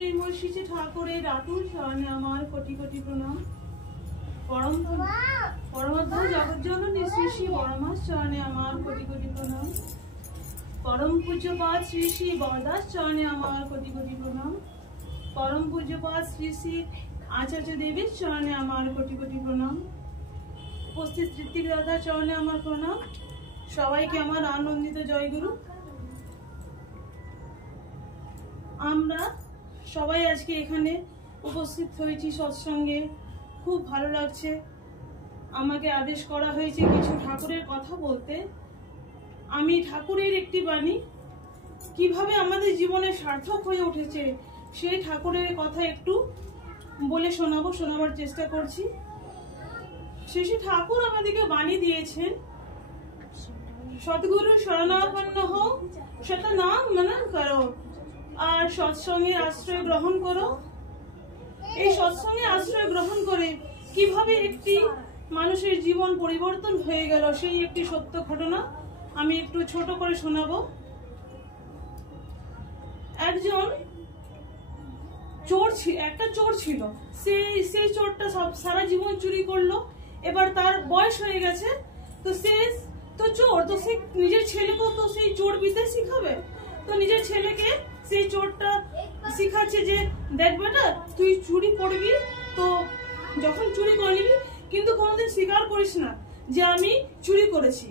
মসজিদে ঠাকুরের রাতুল শরণে আমার কোটি কোটি প্রণাম। পরমধ্য জগজ্জননী শ্রী শ্রী বড়মাস চরণে আমার কোটি কোটি প্রণাম। পরম পূজ্যপাদ শ্রী শ্রী বরদাস চরণে আমার কোটি কোটি প্রণাম। পরম পূজ্যপাদ শ্রী শ্রী আচার্য দেবীর চরণে আমার কোটি কোটি প্রণাম। উপস্থিত ঋত্বিক দাদা চরণে আমার প্রণাম। সবাইকে আমার আনন্দিত জয়গুরু। আমরা সবাই আজকে এখানে উপস্থিত হয়েছি সৎসঙ্গে, খুব ভালো লাগছে। আমাকে আদেশ করা হয়েছে কিছু ঠাকুরের কথা বলতে। আমি ঠাকুরের একটি বাণী কিভাবে আমাদের জীবনে সার্থক হয়ে উঠেছে সেই ঠাকুরের কথা একটু বলে শোনাবার চেষ্টা করছি। শেষে ঠাকুর আমাদেরকে বাণী দিয়েছেন, সদ্গুরু শরণাপন্ন হও, শতনাম মনন করো, আর সৎসঙ্গের আশ্রয় গ্রহণ করো। এই সৎসঙ্গের আশ্রয় গ্রহণ করে কিভাবে একটি মানুষের জীবন পরিবর্তন হয়ে গেল সেই একটি সত্য ঘটনা আমি একটু ছোট করে শোনাবো। একজন একটা চোর ছিল। সেই চোরটা সারা জীবন চুরি করলো। এবার তার বয়স হয়ে গেছে, তো চোর, তো সে নিজের ছেলেকেও তো সেই চোর বিদ্যা শিখাবে। তো নিজের ছেলেকে সেই চোরটা শিখাচ্ছে যে দেখ বেটা, তুই চুরি করবি, তো যখন চুরি করে নিবি কিন্তু কোনোদিন স্বীকার করিস না যে আমি চুরি করেছি।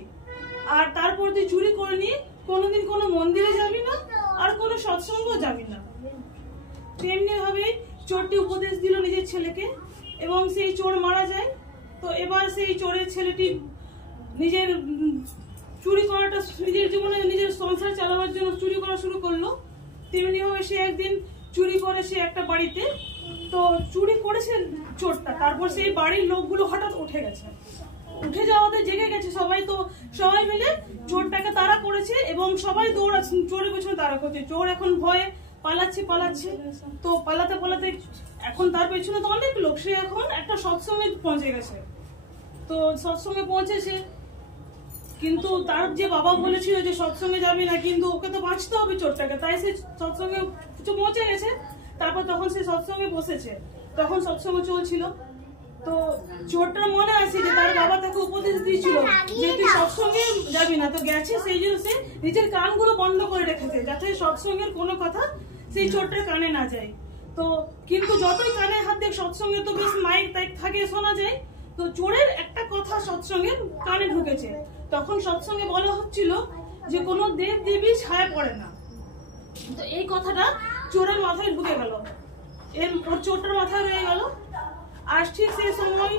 আর তারপর তুই চুরি করে নিয়ে কোনোদিন কোনো মন্দিরে যাবি না, আর কোনো সৎসঙ্গও যাবি না। তেমনি ভাবে চোরটি উপদেশ দিল নিজের ছেলেকে, এবং সেই চোর মারা যায়। তো এবার সেই চোরের ছেলেটি নিজের চুরি করাটা, নিজের জীবনে নিজের সংসার চালাবার জন্য চুরি করা শুরু করলো। তেমনি ভাবে সে একদিন চুরি করেছে একটা বাড়িতে। তো চুরি করেছে চোরটা, তারপর সেই বাড়ির লোকগুলো হঠাৎ উঠে গেছে। উঠে যাওয়াতে জেগে গেছে সবাই। তো সবাই মিলে চোরটাকে তাড়া করেছে এবং সবাই দৌড়াচ্ছে চোরের পেছনে তাড়া করছে। চোর এখন ভয়ে পালাচ্ছে। তো পালাতে এখন তার পেছনে তো অনেক লোক। সে এখন একটা সৎসঙ্গে পৌঁছে গেছে। তো সৎসঙ্গে পৌঁছেছে, কিন্তু তার যে বাবা বলেছিল যে সৎসঙ্গে যাবি না, কিন্তু ওকে তো বাঁচতে হবে চোরটাকে, তাই সে সৎসঙ্গে পৌঁছে গেছে। তারপর তখন সে সৎসঙ্গে বসেছে, তখন সৎসঙ্গ চলছিল। তো চোরটার মনে আছে যে তার বাবা তাকে উপদেশ দিয়েছিল যে তুই সৎসঙ্গে যাবি না। তো গেছে, সেই জন্য সে নিজের কানগুলো বন্ধ করে রেখেছে যাতে সৎসঙ্গের কোনো কথা সেই চোরটার কানে না যায়। তো কিন্তু যতই কানে হাত দিয়ে, সৎসঙ্গে তো বেশ মাইক টাইক থাকে, শোনা যায়। তো চোরের একটা কথা সৎসঙ্গের কানে ঢুকেছে। তখন সৎসঙ্গে বলা হচ্ছিল যে কোনো দেব দেবী ছায়া পড়ে না। তো এই কথাটা চোরের মাথায় ঢুকে গেল, ওর চোরটার মাথায় রয়ে গেল। আর ঠিক সেই সময়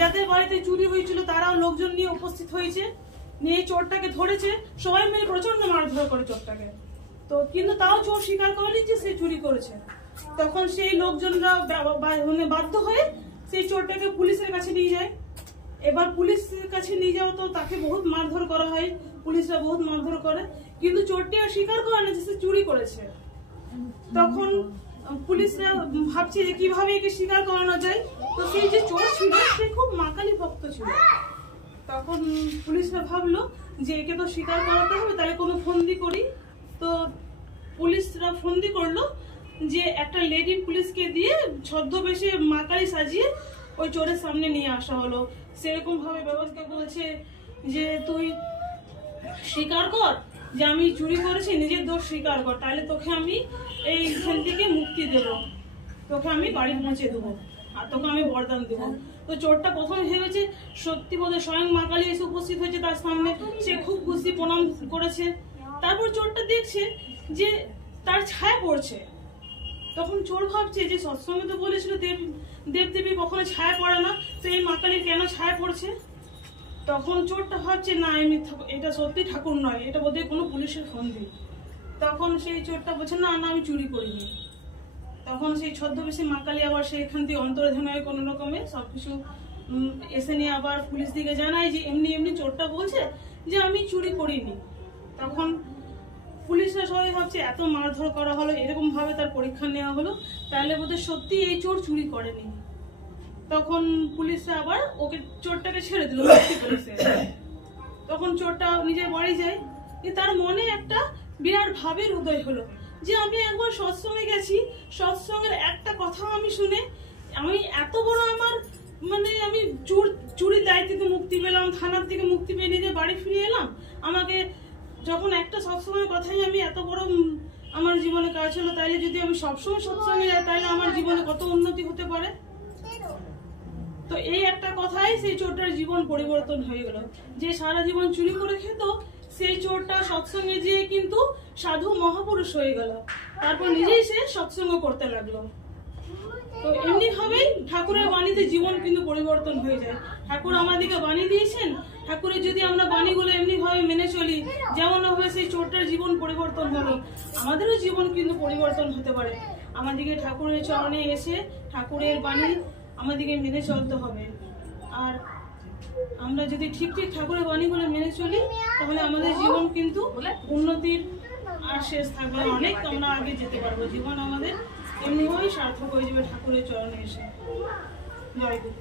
যাদের বাড়িতে চুরি হয়েছিল তারাও লোকজন নিয়ে উপস্থিত হয়েছে, নিয়ে চোরটাকে ধরেছে। সবাই মিলে প্রচন্ড মারধর করে চোরটাকে। তো কিন্তু তাও চোর স্বীকার করেনি যে সে চুরি করেছে। তখন সেই লোকজনরা বাধ্য হয়ে সেই চোরটাকে পুলিশের কাছে নিয়ে যায়। এবার পুলিশের কাছে নিয়ে যাওয়া, তো তাকে বহুত মারধর করা হয়, পুলিশরা বহুত মারধর করে, কিন্তু চোরটি আর স্বীকার করে না যে সে চুরি করেছে। তখন পুলিশরা ভাবছে যে কিভাবে একে স্বীকার করানো যায়। তো সেই যে চোর ছিল সে খুব মাকালি ভক্ত ছিল। তখন পুলিশরা ভাবলো যে একে তো স্বীকার করাতে হবে, তাহলে কোনো ফন্দি করি। তো পুলিশরা ফন্দি করলো যে একটা লেডি পুলিশকে দিয়ে ছদ্মবেশে মাকালি সাজিয়ে ওই চোরের সামনে নিয়ে আসা হলো। সেরকম ভাবে ব্যবস্থা বলছে যে তুই স্বীকার কর যে আমি চুরি করেছি, নিজের দোষ স্বীকার কর, তাহলে তোকে আমি এইখান থেকে মুক্তি দেব, তোকে আমি বাড়ি পৌঁছে দেবো, আর তোকে আমি বরদান দেবো। তো চোরটা প্রথমে ভেবেছে সত্যি বলে স্বয়ং মা কালী এসে উপস্থিত হয়েছে তার সামনে। সে খুব খুশি, প্রণাম করেছে। তারপর চোরটা দেখছে যে তার ছায়া পড়ছে। তখন চোর ভাবছে যে সৎসঙ্গে তো বলেছিল দেবদেবী কখনো ছায়া পড়ে না, তো এই মা কালীর কেন ছায়া পড়ছে? তখন চোরটা ভাবছে না, এটা সত্যি ঠাকুর নয়, এটা বোধহয় কোনো পুলিশের ফন্দি। তখন সেই চোরটা বলছে না আমি চুরি করিনি। তখন সেই ছদ্মবেশী মা কালী আবার সেইখান থেকে অন্তর্ধান হয় কোনো রকমে সবকিছু এসে নিয়ে আবার পুলিশ দিকে জানায় যে এমনি চোরটা বলছে যে আমি চুরি করিনি। তখন পুলিশরা সবাই ভাবছে এত মারধর করা হলো, এরকম ভাবে তার পরীক্ষা নেওয়া হলো, তাহলে বোধহয় সত্যি এই চোর চুরি করেনি। তখন পুলিশরা আবার ওকে চোরটাকে ছেড়ে দিল। তখন চোরটা নিজের বাড়ি যায়। তার মনে একটা বিরাট ভাবের উদয় হলো যে আমি একবার সৎসঙ্গে গেছি, সৎসঙ্গে কথা আমি শুনে আমি এত বড় আমার মানে আমি চুরির দায় থেকে মুক্তি পেলাম, থানার থেকে মুক্তি পেয়ে নিজে বাড়ি ফিরে এলাম। আমাকে যখন একটা সবসময় কথাই আমি এত বড় আমার জীবনে কাজ হলো, তাইলে যদি আমি সবসময় সৎসঙ্গে যাই তাহলে আমার জীবনে কত উন্নতি হতে পারে। তো এই একটা কথাই সেই চোরটার জীবন পরিবর্তন হয়ে গেল। যে সারা জীবন চুরি করে খেত সেই চোরটা সৎসঙ্গে যেয়ে কিন্তু সাধু মহাপুরুষ হয়ে গেল, তারপর নিজেই সে সৎসঙ্গ করতে লাগলো। তো এমনি ভাবেই ঠাকুরের বাণীতে জীবন কিন্তু পরিবর্তন হয়ে যায়। ঠাকুর আমাদেরকে বাণী দিয়েছেন, ঠাকুরের যদি আমরা বাণীগুলো এমনি ভাবে মেনে চলি, যেমন ভাবে সেই চোরটার জীবন পরিবর্তন হলো, আমাদেরও জীবন কিন্তু পরিবর্তন হতে পারে। আমাদেরকে ঠাকুরের চরণে এসে ঠাকুরের বাণী আমাদেরকে মেনে চলতে হবে। আর আমরা যদি ঠিক ঠিক ঠাকুরের বাণীগুলো মেনে চলি তাহলে আমাদের জীবন কিন্তু উন্নতির আর শেষ থাকবে, অনেক আমরা আগে যেতে পারবো। জীবন আমাদের এমনিভাবেই সার্থক হয়ে যাবে ঠাকুরের চরণে এসে। জয় গুরু।